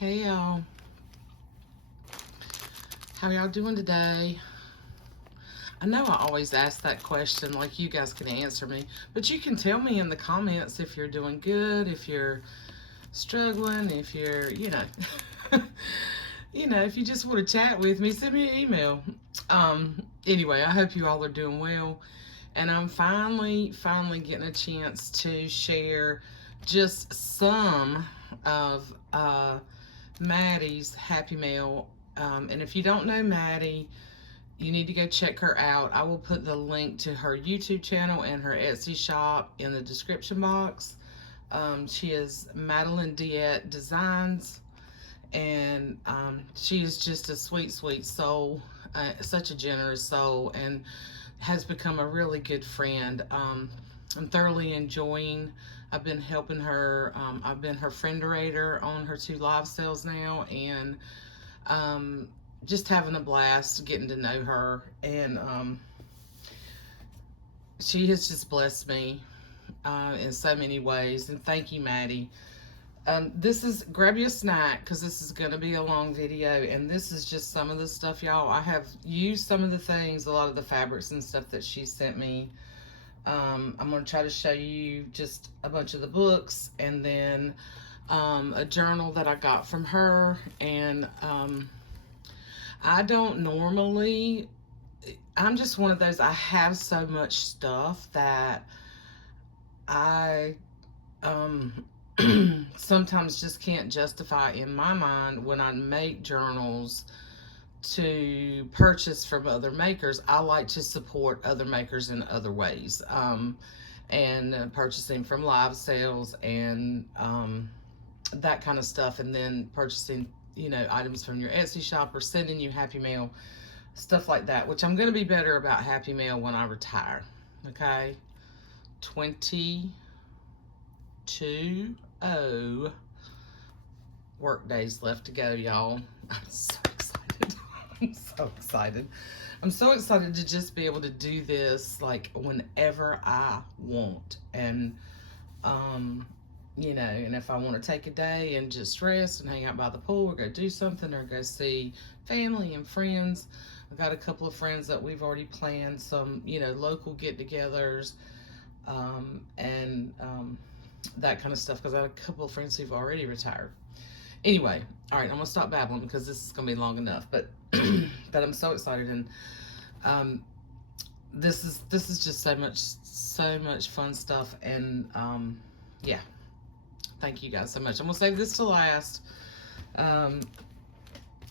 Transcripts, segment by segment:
Hey y'all, how y'all doing today? I know I always ask that question like you guys can answer me, but you can tell me in the comments if you're doing good, if you're struggling, if you're, if you just want to chat with me, send me an email. Anyway, I hope you all are doing well, and I'm finally getting a chance to share just some of Maddie's Happy Mail. And if you don't know Maddie, you need to go check her out. I will put the link to her YouTube channel and her Etsy shop in the description box. She is Madeline Diet Designs, and she is just a sweet soul, such a generous soul, and has become a really good friend. I'm thoroughly enjoying. I've been helping her. I've been her frienderator on her 2 live sales now, and um, just having a blast getting to know her. And she has just blessed me in so many ways. And thank you, Maddie. This is, grab you a snack because this is going to be a long video, and this is just some of the stuff, y'all. I have used some of the things, a lot of the fabrics and stuff that she sent me. I'm going to try to show you just a bunch of the books, and then a journal that I got from her. And I don't normally, I'm just one of those, I have so much stuff that I sometimes just can't justify in my mind when I make journals to purchase from other makers. I like to support other makers in other ways, and purchasing from live sales and that kind of stuff, and then purchasing items from your Etsy shop or sending you Happy Mail, stuff like that, which I'm going to be better about Happy Mail when I retire. Okay, 20 work days left to go, y'all. I'm so excited. I'm so excited. I'm so excited to just be able to do this like whenever I want. And and if I want to take a day and just rest and hang out by the pool or go do something or go see family and friends. I've got a couple of friends that we've already planned some, local get-togethers, and that kind of stuff, because I have a couple of friends who've already retired. Anyway, all right, I'm gonna stop babbling because this is gonna be long enough. But but I'm so excited, and this is just so much fun stuff. And yeah, thank you guys so much. I'm gonna save this to last.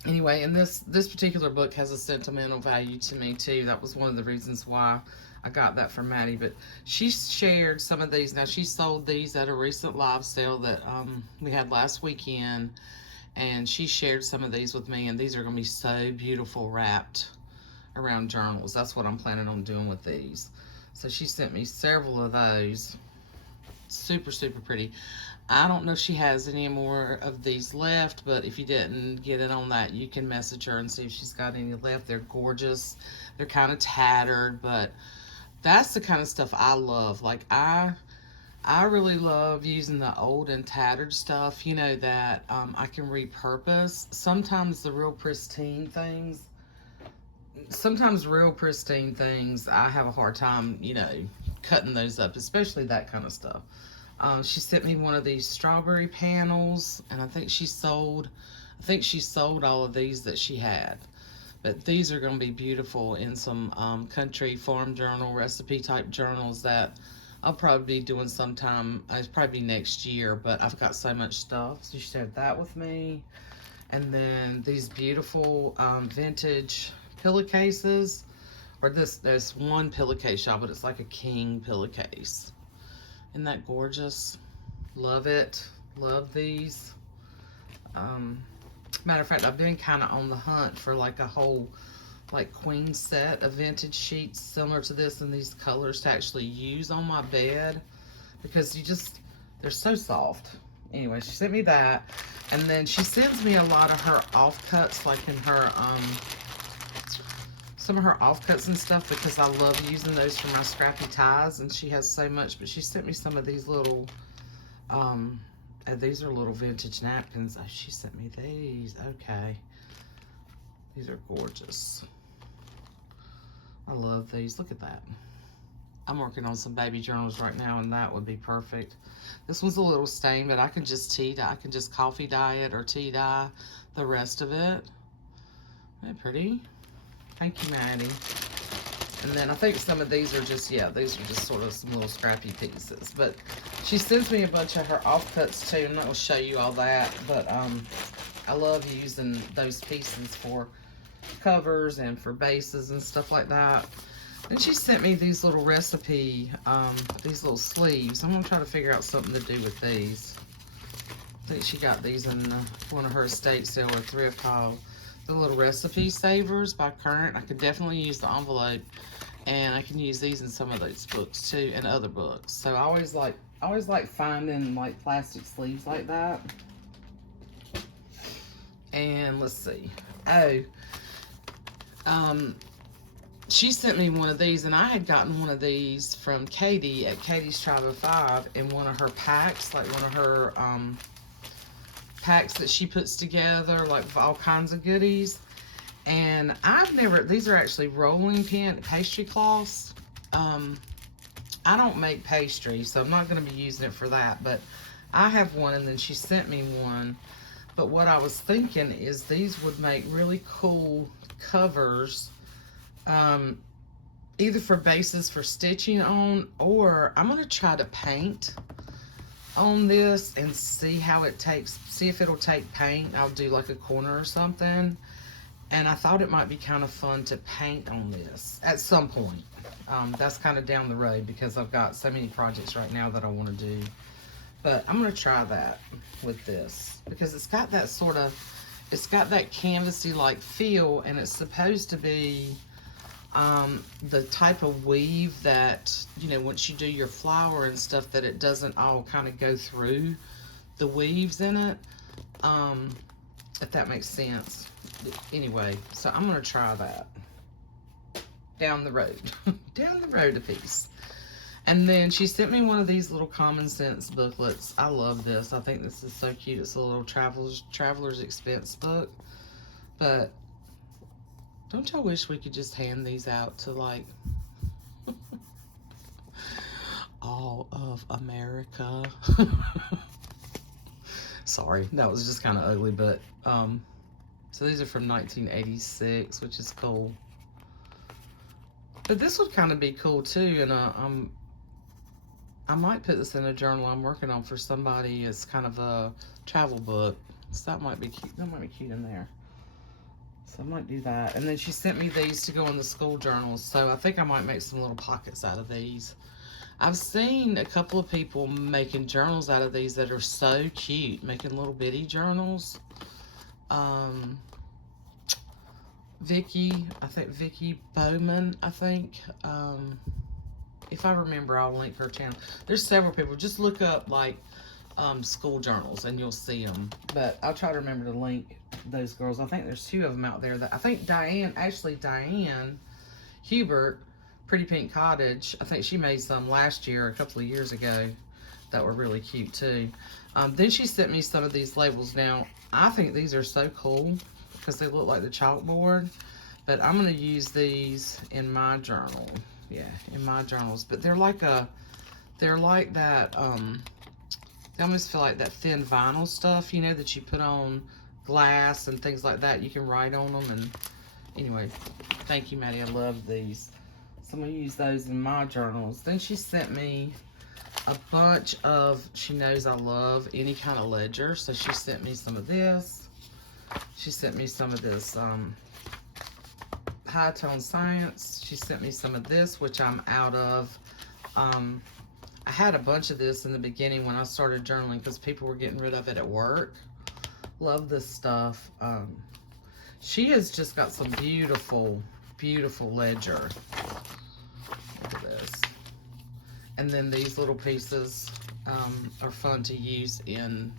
Anyway, and this particular book has a sentimental value to me too. That was one of the reasons why I got that from Maddie. But she shared some of these. Now, she sold these at a recent live sale that we had last weekend, and she shared some of these with me, and these are going to be so beautiful wrapped around journals. That's what I'm planning on doing with these. So she sent me several of those. Super pretty. I don't know if she has any more of these left, but if you didn't get it on that, you can message her and see if she's got any left. They're gorgeous. They're kind of tattered, but that's the kind of stuff I love. Like, I really love using the old and tattered stuff, that I can repurpose. Sometimes real pristine things, I have a hard time, cutting those up, especially that kind of stuff. She sent me one of these strawberry panels, and I think she sold all of these that she had. But these are going to be beautiful in some country farm journal recipe type journals that I'll probably be doing sometime. It's probably next year, but I've got so much stuff. So she shared that with me. And then these beautiful vintage pillowcases. Or there's one pillowcase, y'all, but it's like a king pillowcase. Isn't that gorgeous? Love it. Love these. Matter of fact, I've been kind of on the hunt for like a whole queen set of vintage sheets similar to this in these colors to actually use on my bed, because they're so soft. Anyway, she sent me that, and then she sends me a lot of her offcuts, like in her some of her offcuts and stuff, because I love using those for my scrappy ties, and she has so much. But she sent me some of these little Oh, these are little vintage napkins. Oh, she sent me these. Okay. These are gorgeous. I love these. Look at that. I'm working on some baby journals right now, and that would be perfect. This one's a little stained, but I can just tea dye. I can just coffee dye it or tea dye the rest of it. Isn't that pretty? Thank you, Maddie. And then I think some of these are just, yeah, these are just sort of some little scrappy pieces. But she sends me a bunch of her offcuts too. I'm not going to show you all that, but I love using those pieces for covers and for bases and stuff like that. And she sent me these little recipe, these little sleeves. I'm going to try to figure out something to do with these. I think she got these in one of her estate sale or thrift haul. The little recipe savers by Current. I could definitely use the envelope, and I can use these in some of those books too, and other books. So I always like finding like plastic sleeves like that. And let's see. She sent me one of these, and I had gotten one of these from Katie at Katie's Tribe of Five in one of her packs, like one of her packs that she puts together, like all kinds of goodies. And these are actually rolling pin pastry cloths. I don't make pastry, so I'm not going to be using it for that, but I have one, and then she sent me one. But what I was thinking is these would make really cool covers, either for bases for stitching on, or I'm going to try to paint on this and see how it takes, see if it'll take paint. I'll do like a corner or something. And I thought it might be kind of fun to paint on this at some point. That's kind of down the road because I've got so many projects right now that I want to do. But I'm going to try that with this because it's got that sort of, it's got that canvasy like feel, and it's supposed to be the type of weave that, you know, once you do your flower and stuff, that it doesn't all kind of go through the weaves in it, if that makes sense. Anyway, so I'm going to try that down the road. Down the road a piece. And then she sent me one of these little Common Sense booklets. I love this. I think this is so cute. It's a little traveler's expense book. But don't y'all wish we could just hand these out to like all of America? Sorry, that was just kind of ugly, but so these are from 1986, which is cool. But this would kind of be cool too, and I might put this in a journal I'm working on for somebody. It's kind of a travel book, so that might be cute. That might be cute in there. So I might do that. And then she sent me these to go in the school journals, so I think I might make some little pockets out of these. I've seen a couple of people making journals out of these that are so cute, making little bitty journals. Vicky Bowman, I think. If I remember, I'll link her channel. There's several people. Just look up like school journals and you'll see them. But I'll try to remember to link those girls. I think there's two of them out there that I think Diane Hubert, Pretty Pink Cottage, I think she made some last year, a couple of years ago, that were really cute too. Then she sent me some of these labels. Now, I think these are so cool because they look like the chalkboard, but I'm going to use these in my journal. Yeah, in my journals. But they're like that, they almost feel like that thin vinyl stuff, you know, that you put on glass and things like that. You can write on them. And anyway, thank you, Maddie. I love these. So I'm going to use those in my journals. Then she sent me a bunch of, she knows I love any kind of ledger. So she sent me some of this. She sent me some of this High Tone Science. She sent me some of this, which I'm out of. I had a bunch of this in the beginning when I started journaling because people were getting rid of it at work. Love this stuff. She has just got some beautiful, beautiful ledger. Look at this. And then these little pieces are fun to use in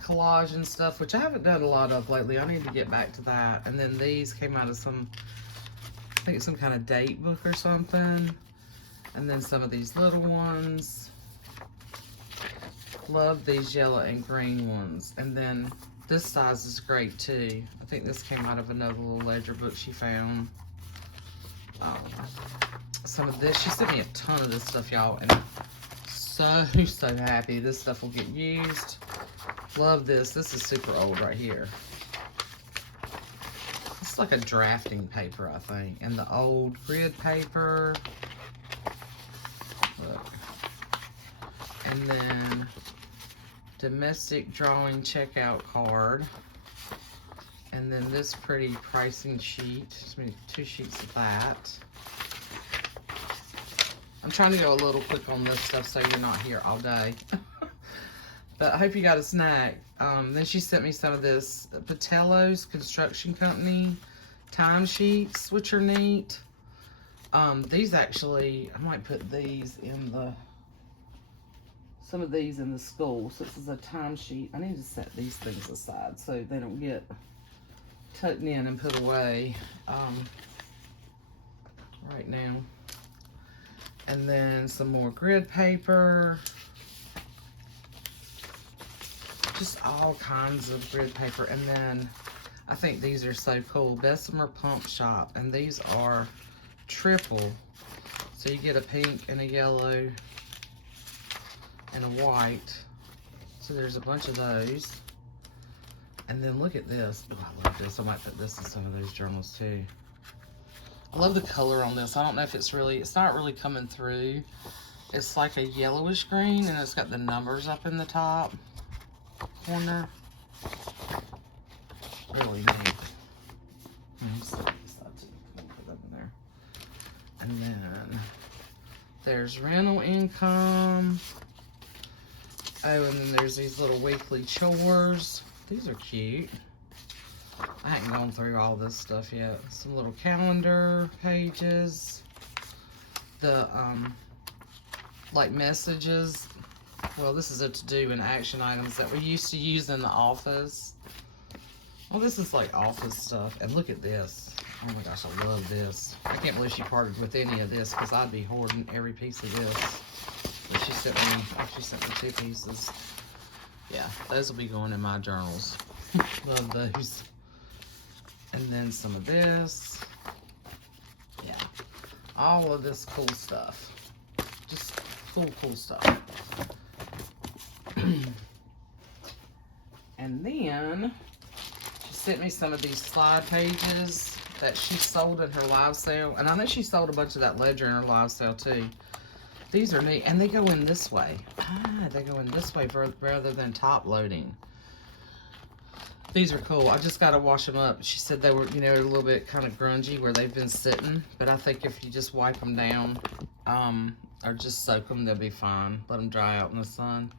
collage and stuff, which I haven't done a lot of lately. I need to get back to that. And then these came out of some, I think some kind of date book or something. And then some of these little ones. Love these yellow and green ones. And then this size is great too. I think this came out of another little ledger book she found. Some of this, she sent me a ton of this stuff, y'all, and so happy this stuff will get used. Love this. This is super old right here. It's like a drafting paper, I think, and the old grid paper. Look. And then domestic drawing checkout card. And then this pretty pricing sheet. Just maybe 2 sheets of that. I'm trying to go a little quick on this stuff so you're not here all day. But I hope you got a snack. Then she sent me some of this Patello's Construction Company timesheets, which are neat. These actually, I might put these in some of these in the school. So this is a timesheet. I need to set these things aside so they don't get tucked in and put away right now. And then some more grid paper. Just all kinds of grid paper. And then I think these are so cool. Bessemer Pump Shop. And these are triple. So you get a pink and a yellow and a white. So there's a bunch of those. And then look at this. Oh, I love this. I might put this in some of those journals too. I love the color on this. I don't know if it's not really coming through. It's like a yellowish green, and it's got the numbers up in the top corner. Really neat. Put that in there. And then there's rental income. Oh, and then there's these little weekly chores. These are cute. I haven't gone through all this stuff yet. Some little calendar pages. The, like messages. Well, this is a to-do and action items that we used to use in the office. Well, this is like office stuff. And look at this. Oh my gosh, I love this. I can't believe she parted with any of this because I'd be hoarding every piece of this. But she sent me 2 pieces. Yeah, those will be going in my journals. Love those. And then some of this. Yeah. All of this cool stuff. Just cool stuff. And then she sent me some of these slide pages that she sold in her live sale. And I know she sold a bunch of that ledger in her live sale too. These are neat. And they go in this way. They go in this way rather than top loading. These are cool. I just got to wash them up. She said they were, you know, a little bit kind of grungy where they've been sitting. But I think if you just wipe them down or just soak them, they'll be fine. Let them dry out in the sun.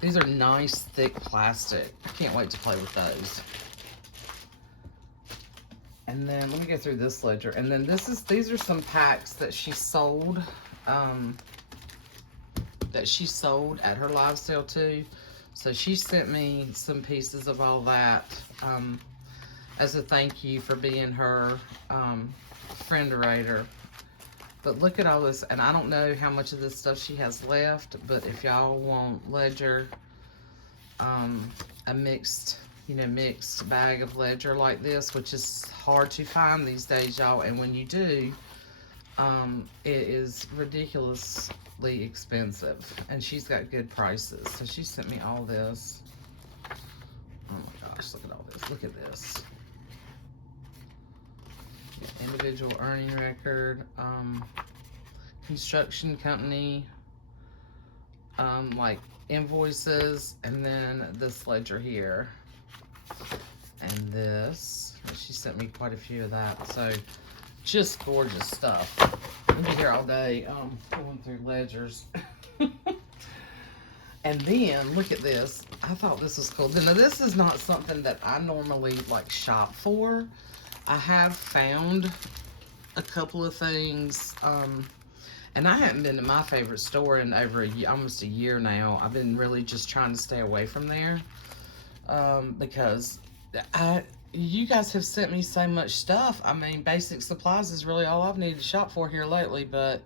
These are nice, thick plastic. I can't wait to play with those. And then let me go through this ledger. And then these are some packs that she sold. At her live sale too. So she sent me some pieces of all that as a thank you for being her friend-orator. But look at all this, and I don't know how much of this stuff she has left, but if y'all want ledger, a mixed bag of ledger like this, which is hard to find these days, y'all, and when you do, it is ridiculously expensive, and she's got good prices. So she sent me all this. Oh my gosh, look at all this. Look at this. Individual earning record, construction company, like invoices, and then this ledger here, and this. She sent me quite a few of that. So just gorgeous stuff. We'll be here all day going through ledgers. And then look at this. I thought this was cool. Now this is not something that I normally like shop for. I have found a couple of things, and I haven't been to my favorite store in over almost a year now. I've been really just trying to stay away from there because you guys have sent me so much stuff. I mean, basic supplies is really all I've needed to shop for here lately, but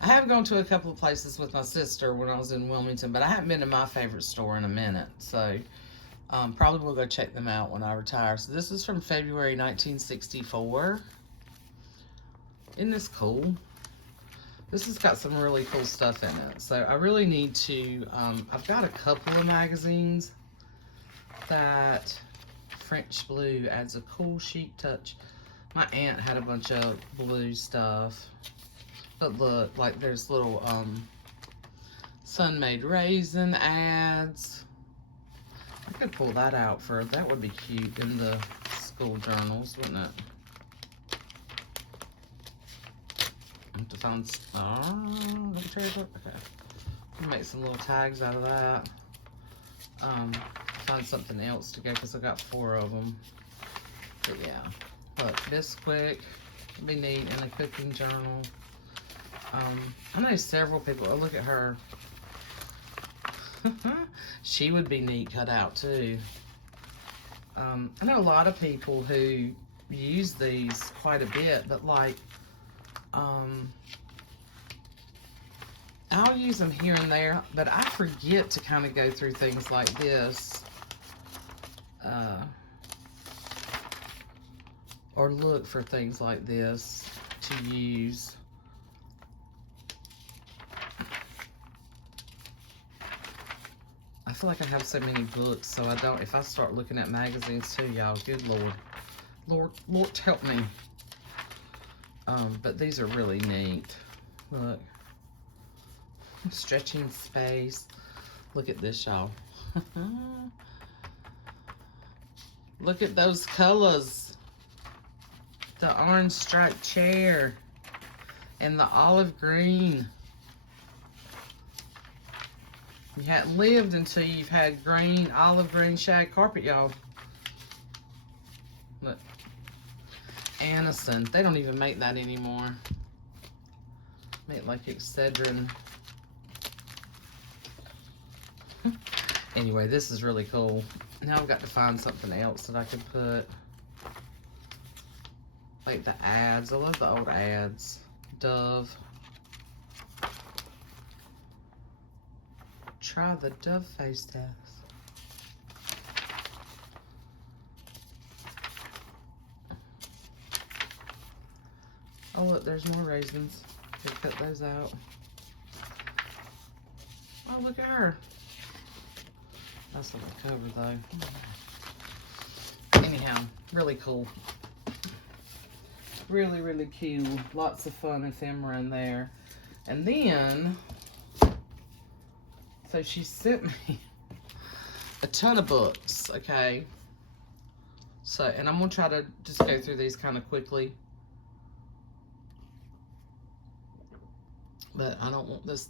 I have gone to a couple of places with my sister when I was in Wilmington, but I haven't been to my favorite store in a minute. So probably will go check them out when I retire. So this is from February 1964. Isn't this cool? This has got some really cool stuff in it. So I really need to, I've got a couple of magazines that French blue adds a cool chic touch. My aunt had a bunch of blue stuff. But look, like there's little Sun-Made Raisin ads. I could pull that out for, that would be cute in the school journals, wouldn't it? I have to find, okay. Make some little tags out of that. Find something else to go because I got 4 of them. But yeah, look, Bisquick would be neat in a cooking journal. I know several people, oh, look at her. She would be neat cut out too. I know a lot of people who use these quite a bit, but like, I'll use them here and there, but I forget to kind of go through things like this. Or look for things like this to use. I feel like I have so many books, so I don't, if I start looking at magazines too, y'all, good Lord. Lord help me. But these are really neat. Look. Stretching space. Look at this, y'all. Look at those colors. The orange striped chair. And the olive green. You hadn't lived until you've had green, olive green shag carpet, y'all. Look. Anison. They don't even make that anymore. Make like Excedrin. Anyway, this is really cool. Now I've got to find something else that I could put. Like the ads. I love the old ads. Dove. Try the Dove face test. Oh look, there's more raisins. Could cut those out. Oh, look at her. That's a little cover though. Anyhow, really cool. Really, really cool. Lots of fun ephemera in there. And then, so she sent me a ton of books, okay? So, and I'm gonna try to just go through these kind of quickly. But I don't want this,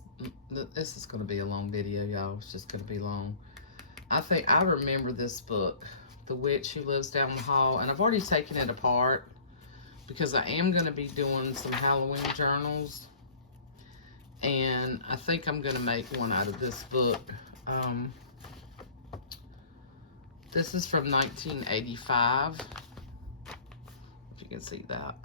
this is gonna be a long video, y'all. It's just gonna be long. I think I remember this book, The Witch Who Lives Down the Hall, and I've already taken it apart because I am going to be doing some Halloween journals, and I think I'm going to make one out of this book. This is from 1985, if you can see that.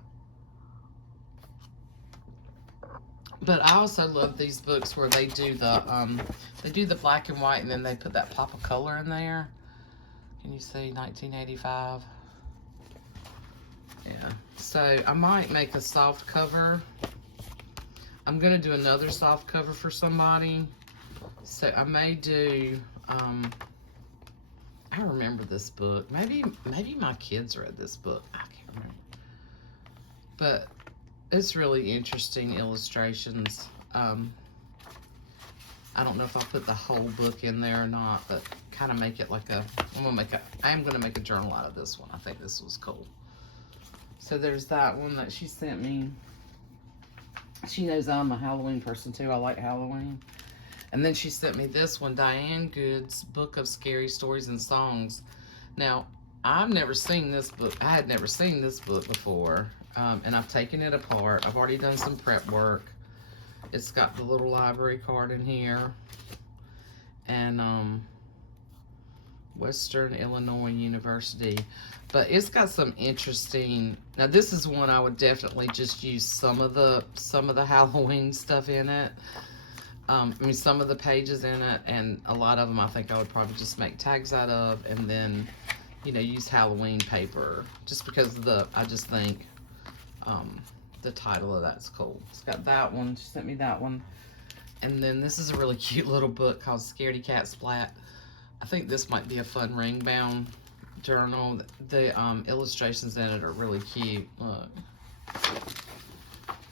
But I also love these books where they do the black and white and then they put that pop of color in there. Can you see 1985? Yeah. So I might make a soft cover. I'm gonna do another soft cover for somebody. So I may do. I remember this book. Maybe my kids read this book. I can't remember. But it's really interesting illustrations. I don't know if I'll put the whole book in there or not, but kind of make it like a, I am gonna make a journal out of this one. I think this was cool. So there's that one that she sent me. She knows I'm a Halloween person too. I like Halloween. And then she sent me this one, Diane Good's Book of Scary Stories and Songs. Now, I've never seen this book. I had never seen this book before. And I've taken it apart. I've already done some prep work. It's got the little library card in here. And Western Illinois University. But it's got some interesting. Now this is one I would definitely just use some of the Halloween stuff in it. I mean, some of the pages in it, and a lot of them I think I would probably just make tags out of, and then, you know, use Halloween paper, just because I just think the title of that's cool. It's got that one. She sent me that one. And then this is a really cute little book called Scaredy Cat Splat. I think this might be a fun ring bound journal. The illustrations in it are really cute. Look.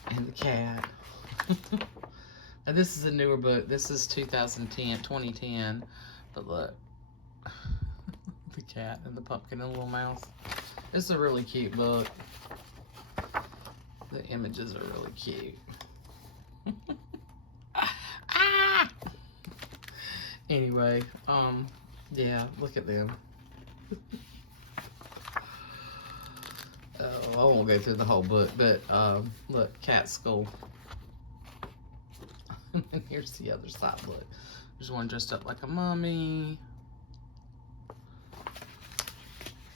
And the cat. Now this is a newer book. This is 2010. But look. The cat and the pumpkin and the little mouse. It's a really cute book. The images are really cute. Anyway, yeah, look at them. I won't go through the whole book, but look, cat skull. And here's the other side. Look, there's one dressed up like a mummy.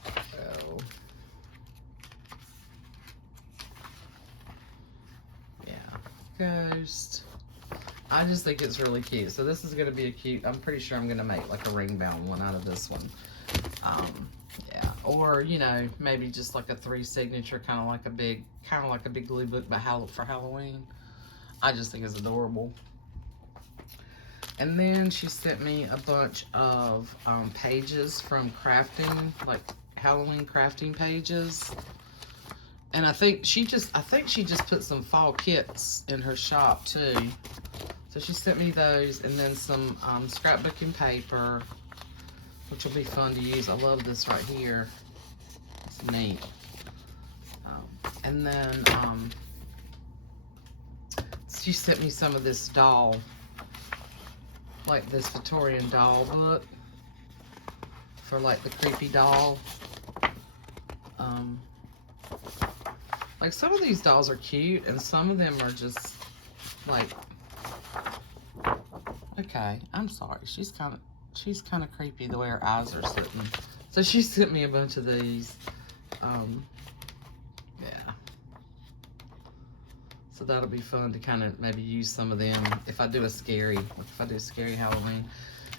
Oh, yeah, ghost. I just think it's really cute. So this is going to be a cute, I'm pretty sure I'm going to make like a ring bound one out of this one. Yeah, or, you know, maybe just like a 3 signature, kind of like a big glue book, but for Halloween. I just think it's adorable. And then she sent me a bunch of pages from crafting, like Halloween crafting pages. And I think she just put some fall kits in her shop too. So she sent me those, and then some scrapbooking paper, which will be fun to use. I love this right here. It's neat. And then she sent me some of this doll, like this Victorian doll book for like the creepy doll. Like some of these dolls are cute, and some of them are just like, okay, I'm sorry. She's kind of creepy the way her eyes are sitting. So she sent me a bunch of these. Yeah. So that'll be fun to kind of maybe use some of them if I do a scary Halloween.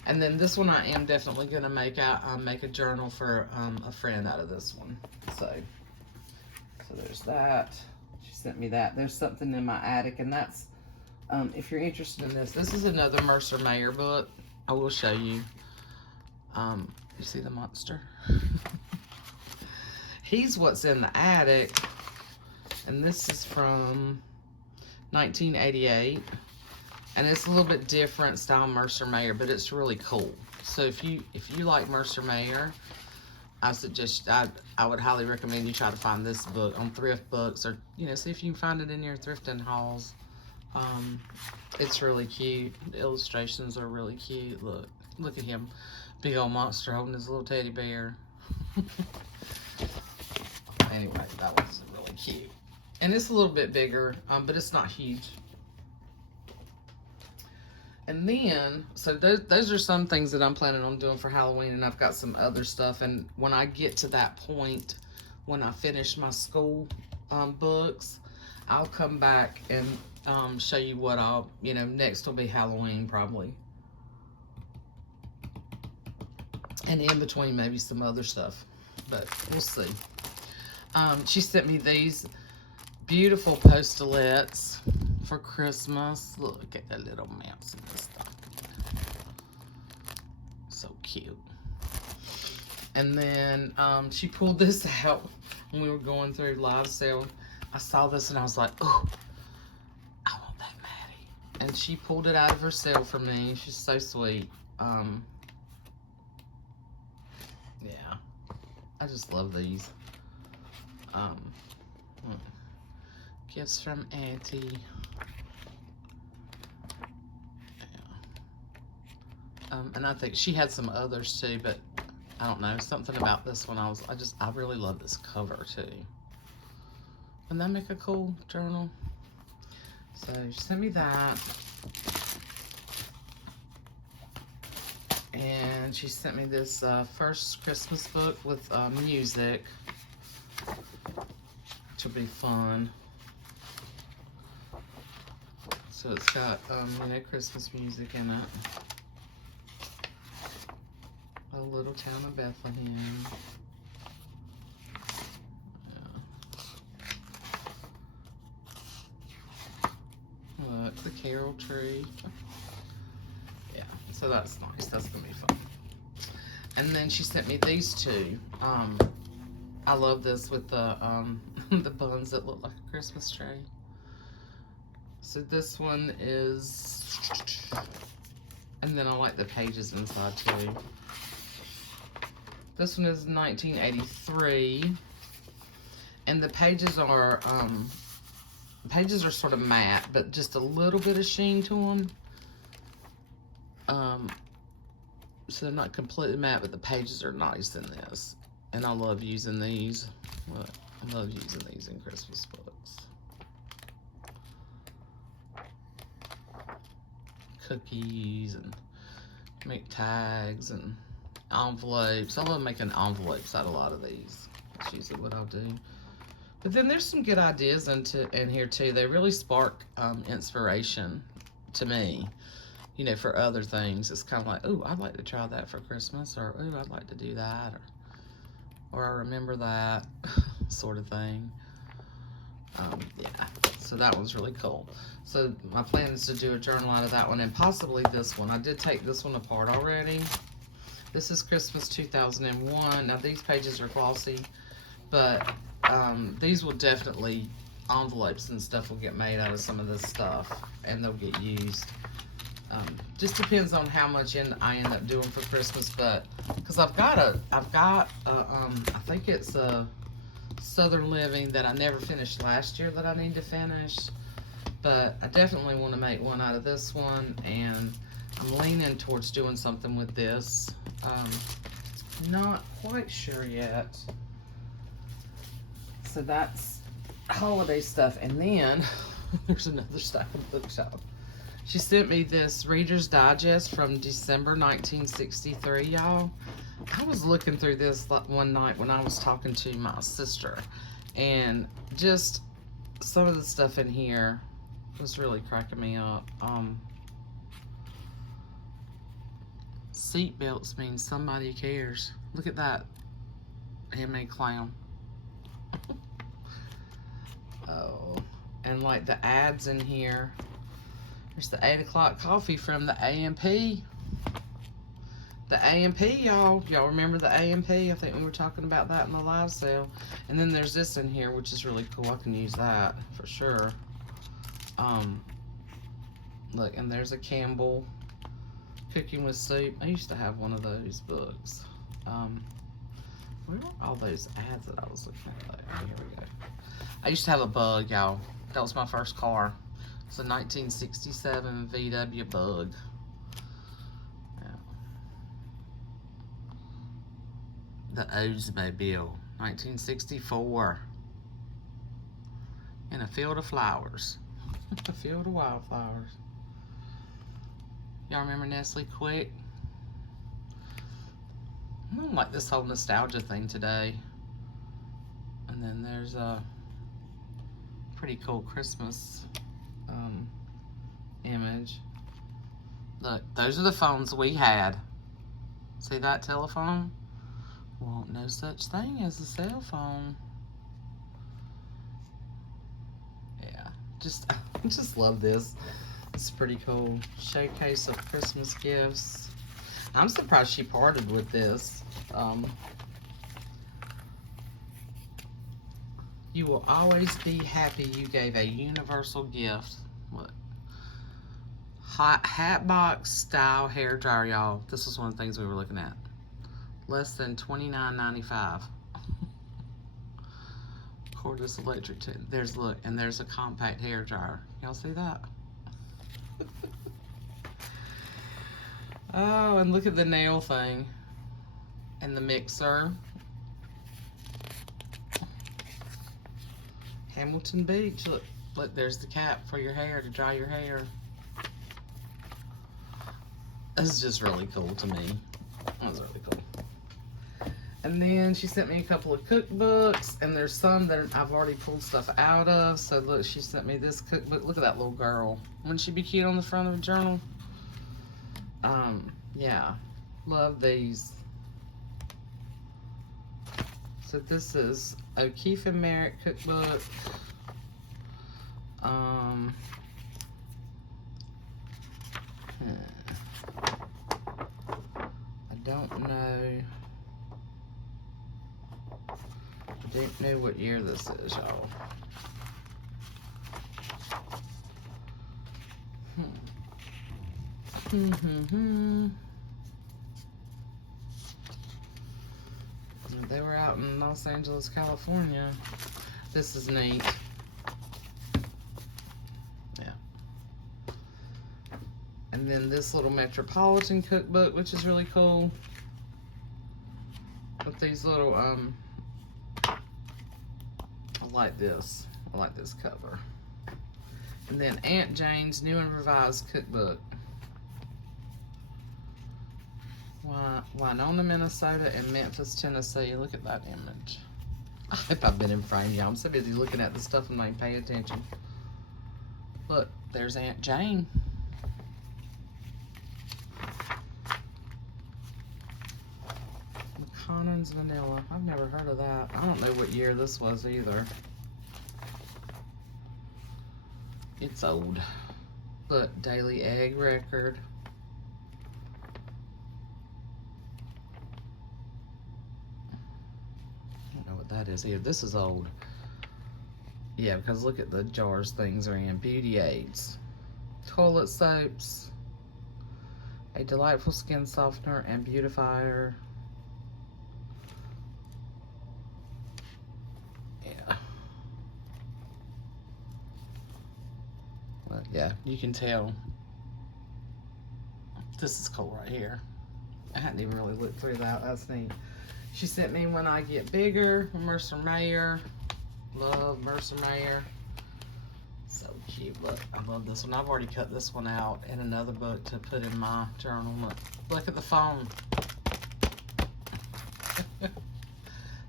And then this one I am definitely gonna make a journal for a friend out of this one. So there's that. She sent me that. There's something in my attic, and that's if you're interested in this. This is another Mercer Mayer book. I will show you. You see the monster? He's what's in the attic, and this is from 1988, and it's a little bit different style Mercer Mayer, but it's really cool. So if you like Mercer Mayer, I would highly recommend you try to find this book on Thrift Books, or you know, see if you can find it in your thrifting hauls. It's really cute. The illustrations are really cute. Look at him, big old monster holding his little teddy bear. Anyway, that one's really cute, and it's a little bit bigger, but it's not huge. And then, so those are some things that I'm planning on doing for Halloween, and I've got some other stuff. And when I get to that point, when I finish my school books, I'll come back and show you what I'll, you know, next will be Halloween probably. And in between, maybe some other stuff, but we'll see. She sent me these beautiful postalettes for Christmas. Look at the little mouse in this stuff. So cute. And then she pulled this out when we were going through live sale. I saw this and I was like, oh, I want that Maddy. And she pulled it out of her sale for me. She's so sweet. Yeah, I just love these. Gifts from Auntie. Yeah. And I think she had some others too, but I don't know, something about this one. I really love this cover too. Wouldn't that make a cool journal? So she sent me that. And she sent me this first Christmas book with music, which will be fun. So it's got, Christmas music in it. A little town of Bethlehem. Yeah. Look, the carol tree. Yeah, so that's nice. That's gonna be fun. And then she sent me these two. I love this with the the buns that look like a Christmas tree. So this one is, and then I like the pages inside too. This one is 1983, and the pages are sort of matte, but just a little bit of sheen to them. So they're not completely matte, but the pages are nice in this. And I love using these. Look, I love using these in Christmas books. Cookies, and make tags and envelopes. I love making envelopes out of a lot of these. That's usually what I'll do. But then there's some good ideas in here too. They really spark inspiration to me. You know, for other things. It's kind of like, oh, I'd like to try that for Christmas, or oh, I'd like to do that, or I remember that, sort of thing. Yeah, so that was really cool. So my plan is to do a journal out of that one, and possibly this one. I did take this one apart already. This is Christmas 2001. Now these pages are glossy, but these will definitely, envelopes and stuff will get made out of some of this stuff, and they'll get used. Just depends on how much I end up doing for Christmas, but because I think it's a Southern Living that I never finished last year that I need to finish, but I definitely want to make one out of this one, and I'm leaning towards doing something with this. Not quite sure yet. So that's holiday stuff, and then there's another stack of bookshelf. She sent me this Reader's Digest from December 1963, y'all. I was looking through this one night when I was talking to my sister, and just some of the stuff in here was really cracking me up. Seat belts mean somebody cares. Look at that handmade clown. Oh, and like the ads in here. There's the 8 o'clock coffee from the A&P. The A&P, y'all. Y'all remember the A&P? I think we were talking about that in the live sale. And then there's this in here, which is really cool. I can use that for sure. Look, and there's a Campbell Cooking with Soup. I used to have one of those books. Where were all those ads that I was looking at? Oh, here we go. I used to have a Bug, y'all. That was my first car. It's a 1967 VW Bug. Yeah. The Oldsmobile, 1964. In a field of flowers. A field of wildflowers. Y'all remember Nestle Quick? I don't like this whole nostalgia thing today. And then there's a pretty cool Christmas image. Look, those are the phones we had. See that telephone? Well, no such thing as a cell phone. Yeah, I just love this. It's pretty cool. Showcase of Christmas gifts. I'm surprised she parted with this. You will always be happy you gave a universal gift. What? Hot hat box style hair dryer, y'all. This was one of the things we were looking at. Less than $29.95. Cordless electric. There's, look, and there's a compact hair dryer. Y'all see that? Oh, and look at the nail thing. And the mixer. Hamilton Beach. Look, there's the cap for your hair to dry your hair. It's just really cool to me. That was really cool. And then she sent me a couple of cookbooks, and there's some that I've already pulled stuff out of. So look, she sent me this cookbook. Look at that little girl. Wouldn't she be cute on the front of a journal? Yeah, love these. So this is O'Keefe and Merritt cookbook. I don't know. I don't know what year this is, y'all. They were out in Los Angeles, California. This is neat. Yeah. And then this little Metropolitan cookbook, which is really cool. With these little, I like this. I like this cover. And then Aunt Jane's New and Revised Cookbook. Winona, Minnesota, and Memphis, Tennessee. Look at that image. I hope I've been in frame, y'all. I'm so busy looking at the stuff and not paying attention. Look, there's Aunt Jane. McConnell's Vanilla. I've never heard of that. I don't know what year this was either. It's old. Look, Daily Egg Record. That is here. This is old. Yeah, because look at the jars things are in. Beauty aids, toilet soaps, a delightful skin softener and beautifier. Yeah. Well, yeah, you can tell. This is cool right here. I hadn't even really looked through that. That's neat. She sent me When I Get Bigger, Mercer Mayer. Love Mercer Mayer. So cute. Look, I love this one. I've already cut this one out in another book to put in my journal. Look at the phone.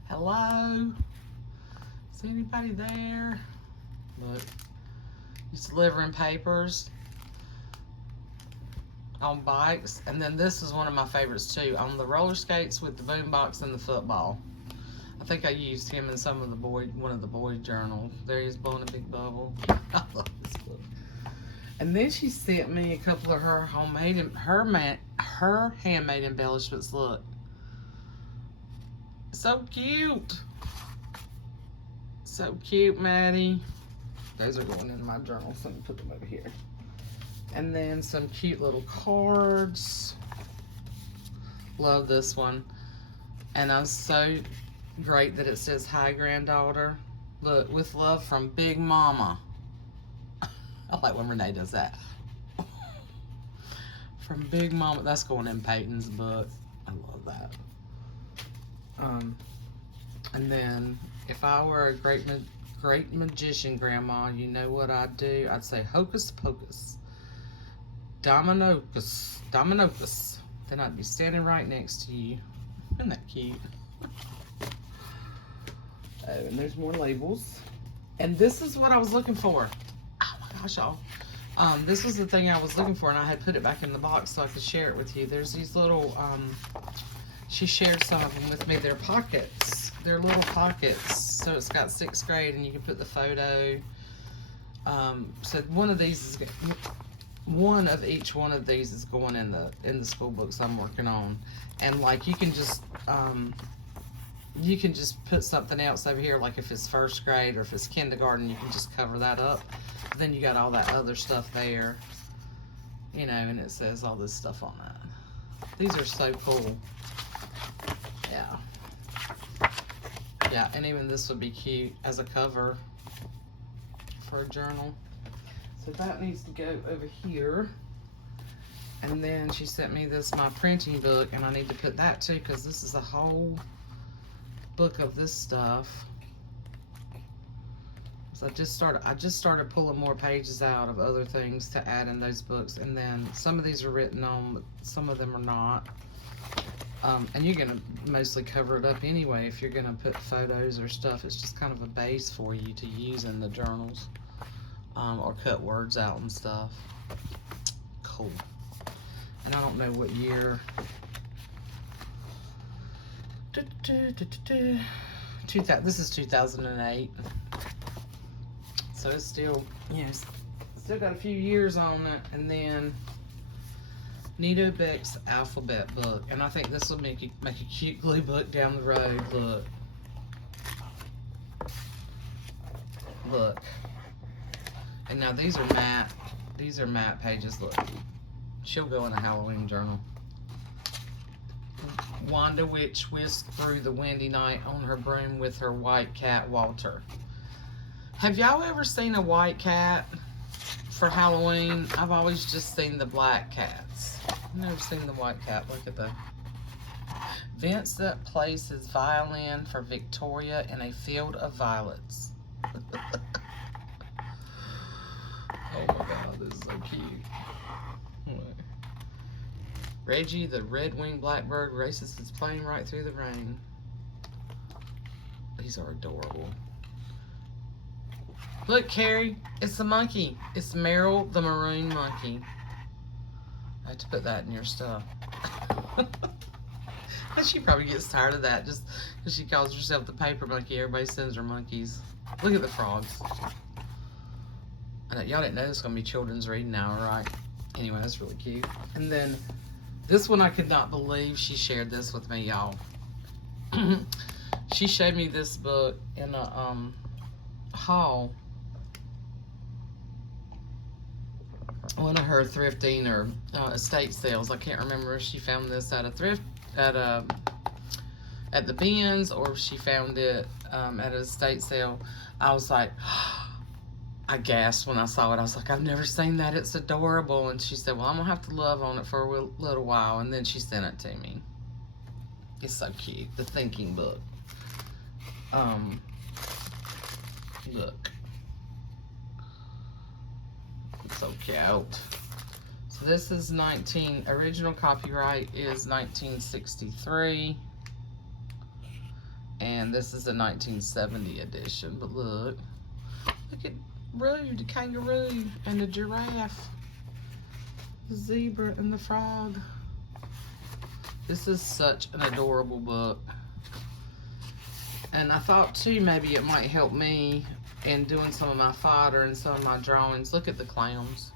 Hello? Is anybody there? Look. He's delivering papers on bikes. And then this is one of my favorites too, on the roller skates with the boombox and the football. I think I used him in some of the one of the boy journals. There he's blowing a big bubble. I love this book. And then she sent me a couple of her homemade her handmade embellishments. Look, so cute, so cute, Maddie. Those are going into my journal, so I'm gonna put them over here. And then some cute little cards. Love this one. And I'm so great that it says, "Hi, granddaughter. Look, with love from Big Mama." I like when Renee does that. From Big Mama. That's going in Peyton's book. I love that. And then, if I were a great magician, Grandma, you know what I'd do? I'd say, "Hocus Pocus. Dominocus. Then I'd be standing right next to you." Isn't that cute? Oh, and there's more labels. And this is what I was looking for. Oh my gosh, y'all. This was the thing I was looking for, and I had put it back in the box so I could share it with you. There's these little, she shared some of them with me. They're pockets. They're little pockets. So it's got 6th grade, and you can put the photo. So one of each one of these is going in the school books I'm working on. And like you can just put something else over here, like if it's 1st grade or if it's kindergarten, you can just cover that up. But then you got all that other stuff there, you know, and it says all this stuff on that. These are so cool. Yeah. Yeah, and even this would be cute as a cover for a journal. So that needs to go over here. And then she sent me my printing book, and I need to put that too, because this is a whole book of this stuff. So I just started pulling more pages out of other things to add in those books, and then some of these are written on, but some of them are not. And you're gonna mostly cover it up anyway if you're gonna put photos or stuff. It's just kind of a base for you to use in the journals, or cut words out and stuff. Cool. And I don't know what year. This is 2008. So it's still, still got a few years on it. And then Nito Beck's alphabet book. And I think this will make a cute glue book down the road. Look. Look. And now these are matte. These are matte pages. Look. She'll go in a Halloween journal. Wanda Witch whisked through the windy night on her broom with her white cat, Walter. Have y'all ever seen a white cat for Halloween? I've always just seen the black cats. I've never seen the white cat. Look at that. Vincent plays his violin for Victoria in a field of violets. Oh my God, this is so cute. Reggie, the red-winged blackbird, races his plane right through the rain. These are adorable. Look, Carrie, it's the monkey. It's Meryl, the maroon monkey. I have to put that in your stuff. And she probably gets tired of that just because she calls herself the paper monkey. Everybody sends her monkeys. Look at the frogs. Y'all didn't know this was going to be children's reading hour, right? Anyway, that's really cute. And then this one, I could not believe she shared this with me, y'all. She showed me this book in a haul. One of her thrifting or estate sales. I can't remember if she found this at a thrift at the bins or if she found it at an estate sale. I was like, I gasped when I saw it. I was like, I've never seen that. It's adorable. And she said, well, I'm gonna have to love on it for a little while. And then she sent it to me. It's so cute. The Thinking book. Look. It's so cute. So this is original copyright is 1963. And this is a 1970 edition. But look at Rude, the kangaroo, and the giraffe, the zebra, and the frog. This is such an adorable book. And I thought, too, maybe it might help me in doing some of my fodder and some of my drawings. Look at the clowns.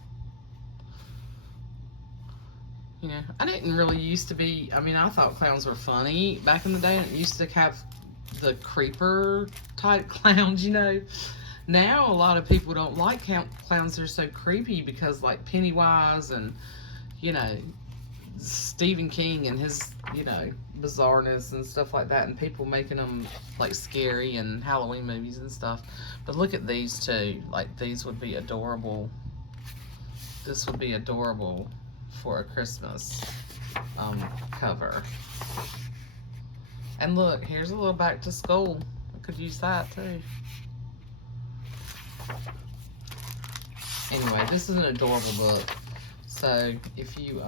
You know, I didn't really used to be, I mean, I thought clowns were funny back in the day. And it used to have the creeper-type clowns, you know. Now, a lot of people don't like clowns. They're so creepy because, like, Pennywise and, you know, Stephen King and his, you know, bizarreness and stuff like that, and people making them, like, scary in Halloween movies and stuff. But look at these, too. Like, these would be adorable. This would be adorable for a Christmas cover. And look, here's a little back to school. I could use that, too. Anyway, this is an adorable book. So if you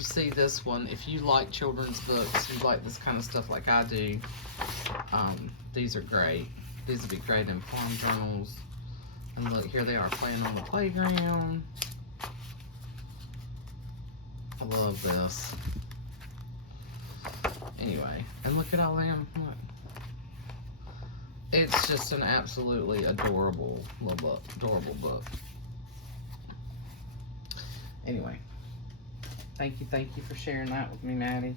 see this one, if you like children's books, you like this kind of stuff like I do, these are great. These would be great in farm journals. And look, here they are playing on the playground. I love this. Anyway, and look at all them. Look. It's just an absolutely adorable little book. Adorable book. Anyway, thank you for sharing that with me, Maddie.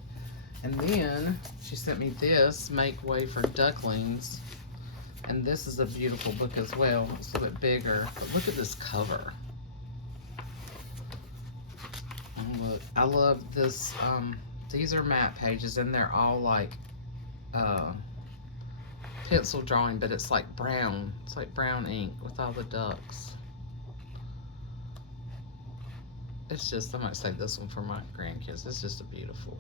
And then she sent me this, Make Way for Ducklings. And this is a beautiful book as well. It's a little bit bigger. But look at this cover. And look, I love this. These are matte pages, and they're all like pencil drawing, but it's like brown. It's like brown ink with all the ducks. It's just, I might save this one for my grandkids. It's just a beautiful,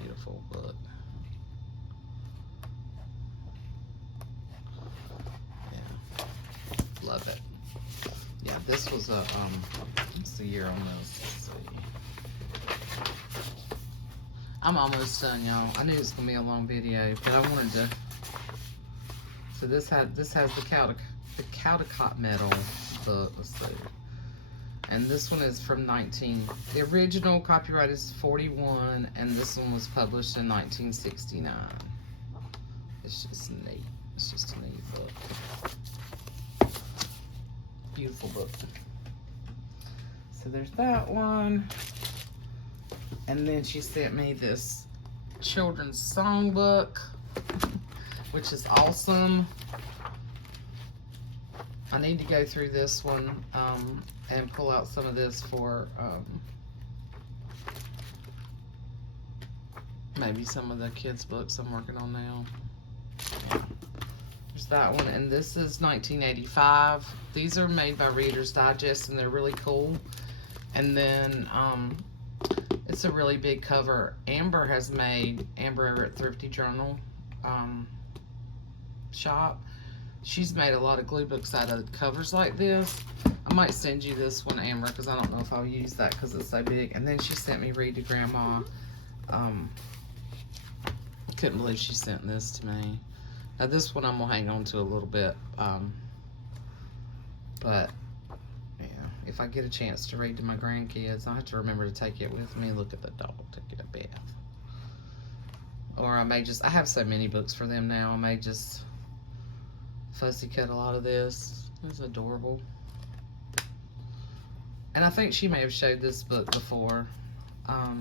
beautiful book. this was a, what's the year on this? Let's see. I'm almost done, y'all. I knew it was gonna be a long video, but I wanted to. So this has the Caldecott medal book. Let's see. And this one is from the original copyright is 41, and this one was published in 1969. It's just neat. It's just a neat book. Beautiful book. So there's that one. And then she sent me this children's songbook, which is awesome. I need to go through this one and pull out some of this for maybe some of the kids' books I'm working on now. There's that one, and this is 1985. These are made by Reader's Digest, and they're really cool. And then it's a really big cover. Amber over at Thrifty Journal shop. She's made a lot of glue books out of covers like this. I might send you this one, Amber, because I don't know if I'll use that because it's so big. And then she sent me Read to Grandma. Couldn't believe she sent this to me. Now this one I'm gonna hang on to a little bit, but yeah, if I get a chance to read to my grandkids, I have to remember to take it with me. Look at the dog, take it a bath. Or I have so many books for them now. I may just fussy cut a lot of this. It's adorable. And I think she may have showed this book before. I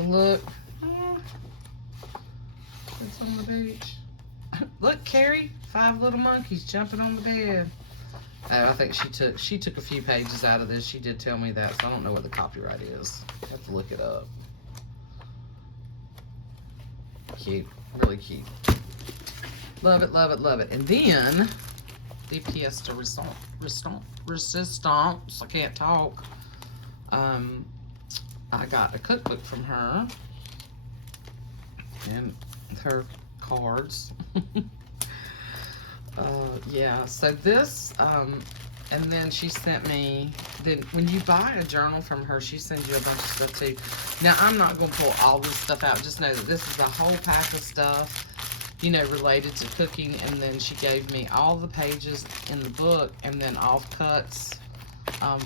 look. It's on the beach. Look, Carrie, 5 little monkeys jumping on the bed. Oh, I think she took a few pages out of this. She did tell me that, so I don't know what the copyright is. I have to look it up. Cute, really cute. Love it, love it, love it. And then the pièce de resistance. I can't talk. I got a cookbook from her and her cards. Yeah, so this and then she sent me, then when you buy a journal from her, she sends you a bunch of stuff too. Now I'm not going to pull all this stuff out, just know that this is a whole pack of stuff, you know, related to cooking. And then she gave me all the pages in the book and then offcuts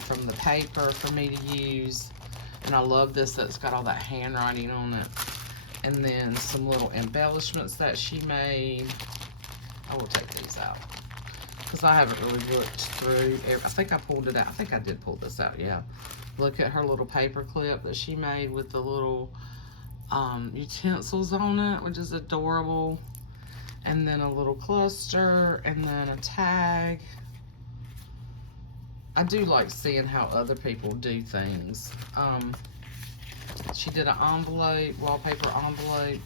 from the paper for me to use. And I love this, that it's got all that handwriting on it. And then some little embellishments that she made. I will take these out because I haven't really looked through. I think I pulled it out. I think I did pull this out, yeah. Look at her little paper clip that she made with the little utensils on it, which is adorable. And then a little cluster, and then a tag. I do like seeing how other people do things. She did an envelope, wallpaper envelope,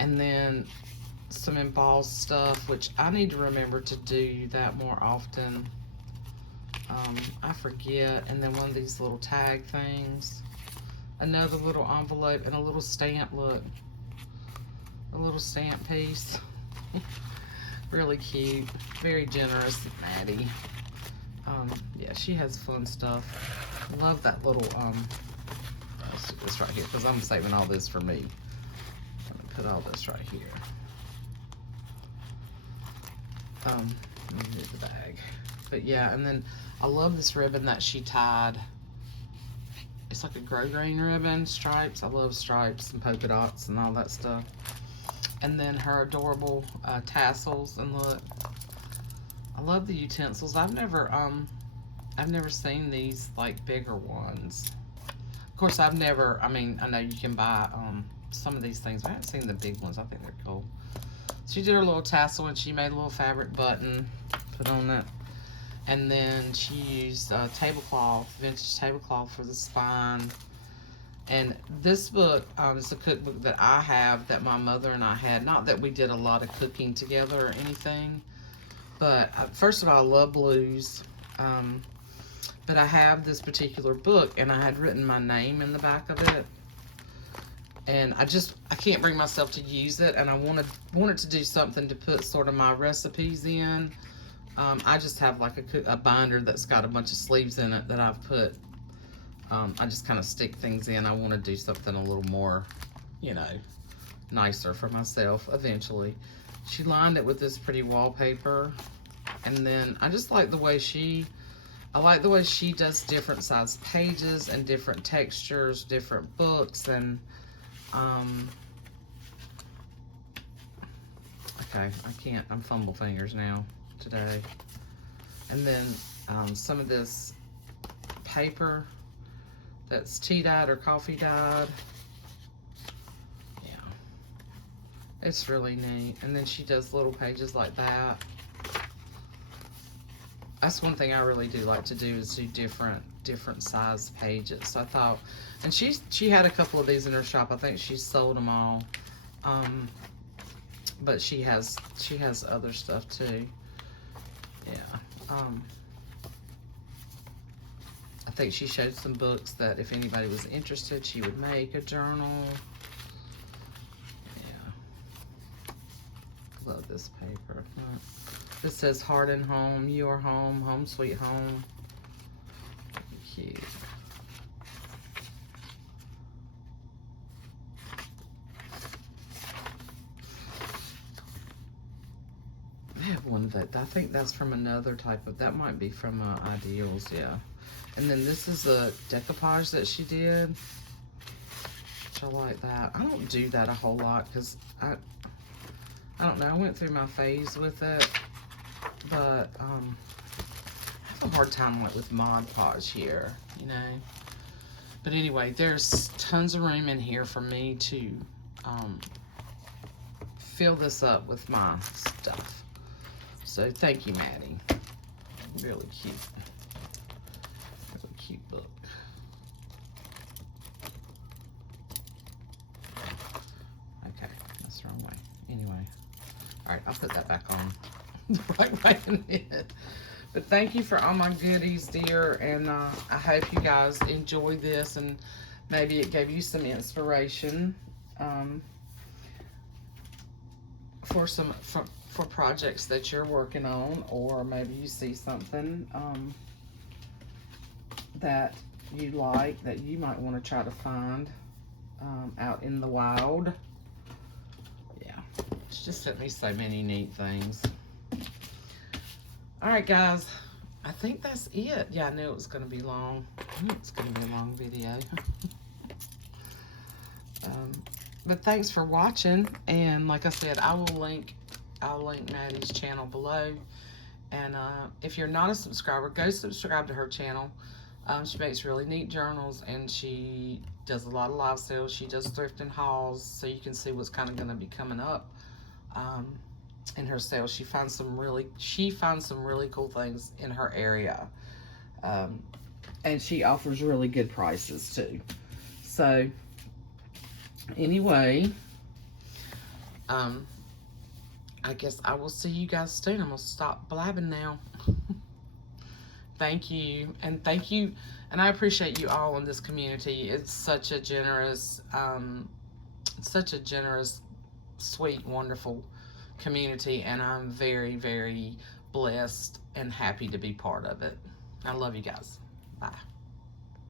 and then some embossed stuff, which I need to remember to do that more often. I forget. And then one of these little tag things. Another little envelope and a little stamp, look. A little stamp piece. Really cute. Very generous, Maddy. Yeah, she has fun stuff. Love that little, let's do this right here, because I'm saving all this for me. I'm gonna put all this right here. Let me move the bag. But yeah, and then I love this ribbon that she tied. It's like a grosgrain ribbon, stripes. I love stripes and polka dots and all that stuff. And then her adorable tassels, and look, I love the utensils. I've never seen these like bigger ones. Of course, I know you can buy some of these things, but I haven't seen the big ones. I think they're cool. She did her little tassel, and she made a little fabric button, put on it. And then she used tablecloth, vintage tablecloth for the spine. And this book is a cookbook that I have that my mother and I had. Not that we did a lot of cooking together or anything, but first of all, I love blues. But I have this particular book, and I had written my name in the back of it. And I can't bring myself to use it, and I wanted to do something to put sort of my recipes in. I just have like a binder that's got a bunch of sleeves in it that I've put. I just kind of stick things in. I want to do something a little more, you know, nicer for myself eventually. She lined it with this pretty wallpaper. And then I just like the way I like the way she does different size pages and different textures, different books, and okay, I'm fumble fingers now today. And then some of this paper that's tea dyed or coffee dyed. Yeah, it's really neat. And then she does little pages like that. That's one thing I really do like to do, is do different size pages. So I thought, and she had a couple of these in her shop. I think she sold them all, but she has other stuff too. Yeah, I think she showed some books that if anybody was interested, she would make a journal. Yeah, love this paper. This says Heart and Home, Your Home, Home Sweet Home. Cute. I have one that I think that's from another type of, that might be from Ideals, yeah. And then this is a decoupage that she did, which I like that. I don't do that a whole lot because I don't know, I went through my phase with it. But I have a hard time like with Mod Podge here, you know. But anyway, there's tons of room in here for me to fill this up with my stuff. So thank you, Maddie. Really cute. Really cute book. Okay, that's the wrong way. Anyway, all right, I'll put that back on. Right way in it. But thank you for all my goodies, dear, and I hope you guys enjoy this, and maybe it gave you some inspiration for projects that you're working on, or maybe you see something that you like that you might want to try to find out in the wild. Yeah, it's just sent me so many neat things. All right, guys, I think that's it. Yeah, I knew it was going to be long. I knew it's going to be a long video. But thanks for watching. And like I said, I'll link Maddie's channel below. And if you're not a subscriber, go subscribe to her channel. She makes really neat journals, and she does a lot of live sales. She does thrift and hauls, so you can see what's kind of going to be coming up. In her sales, she finds some really cool things in her area, and she offers really good prices too. So anyway, I guess I will see you guys soon. I'm gonna stop blabbing now. Thank you, and I appreciate you all in this community. It's such a generous, sweet, wonderful community, and I'm very, very blessed and happy to be part of it. I love you guys. Bye.